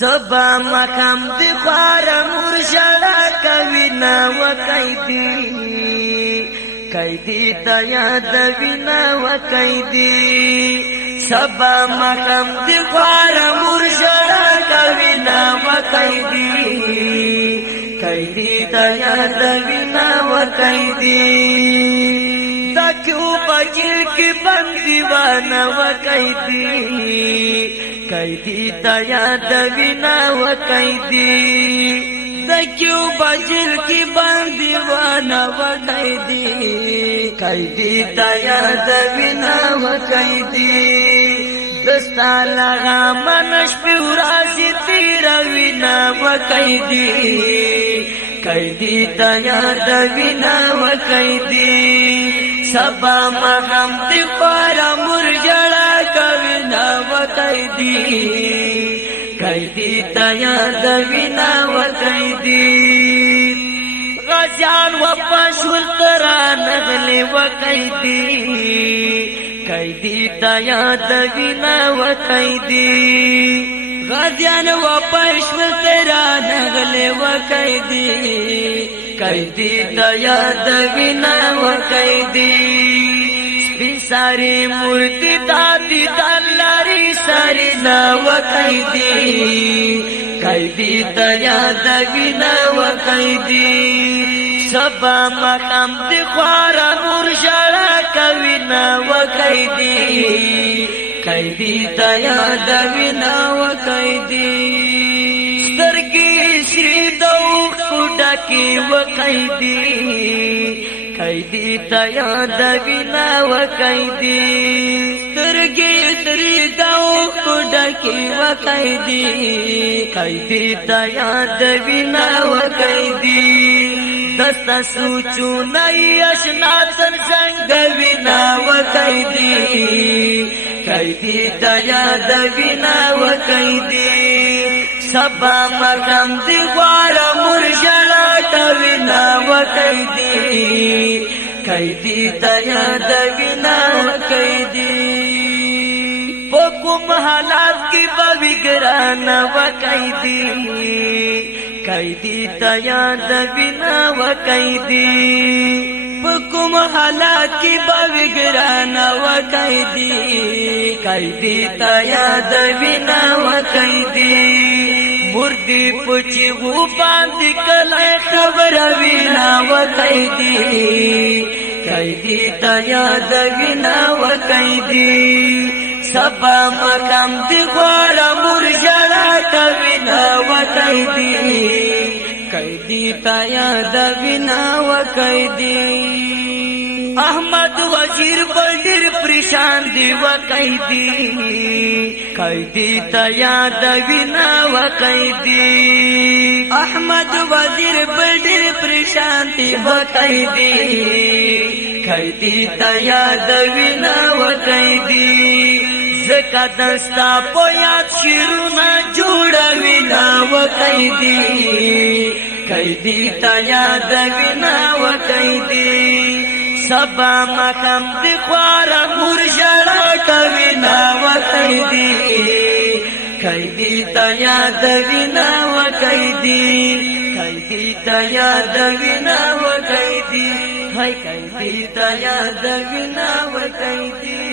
سبا مقام دی خوار مرشدا کوینا و قیدی تیا دوینا و قیدی سبا مقام دی خوار مرشدا کوینا و قیدی تیا دوینا و قیدی کیوں بجل کی بندیوانا و قیدی تیا دوینا و قیدی کیوں بجل کی بندیوانا و قیدی تیا دوینا و قیدی دستا لغا منش پیورا سی تیرا وینا و قیدی تیا دوینا و قیدی سبا مقام دی خوارا مرجڑا کوینا و قیدی تیا دوینا و قیدی غازیان و پشول ترا نغلی و قیدی تیا دوینا و قیدی غازیان و پشول ترا نغلی و قیدی تیا دوینا و قیدی سپی ساری مورتی دادی دلاری ساری نا و قیدی تیا دوینا و قیدی سبا مقام دی خوارا مرشدا کوینا و قیدی تیا دوینا و قیدی سترگی شری دوخ خدا کی و قیدی تیا دوینا و قیدی سترگی شری دوخ خدا کی و قیدی تیا دوینا و قیدی دستا سوچو نئی اشنا تن سنگ وینا و قیدی تیا دوینا و قیدی سبا مقام دی خوارا مرشدا کوینا و قیدی تیا دوینا و قیدی پکم حالات کی بگرانا و قیدی تیا دوینا و قیدی پکم حالات کی بگرانا و قیدی تیا دوینا و قیدی مردی پچی غوبان دی کلائی خبر وینا و قیدی تیا دوینا و قیدی سبا مقام دی خوارا مرشدا کوینا و قیدی تیا دوینا و قیدی احمد وزیر بلدر پریشان دی و قیدی تیا دوینا و قیدی احمد وزیر بلدر پریشان دی و قیدی تیا دوینا و قیدی زکا دستا پویات شیرونا جوڑا وینا و قیدی تیا دوینا و قیدی سبا مقام دی خوارا مرشدا کوینا و قیدی تیا دوینا و قیدی تیا دوینا و قیدی تیا دوینا و قیدی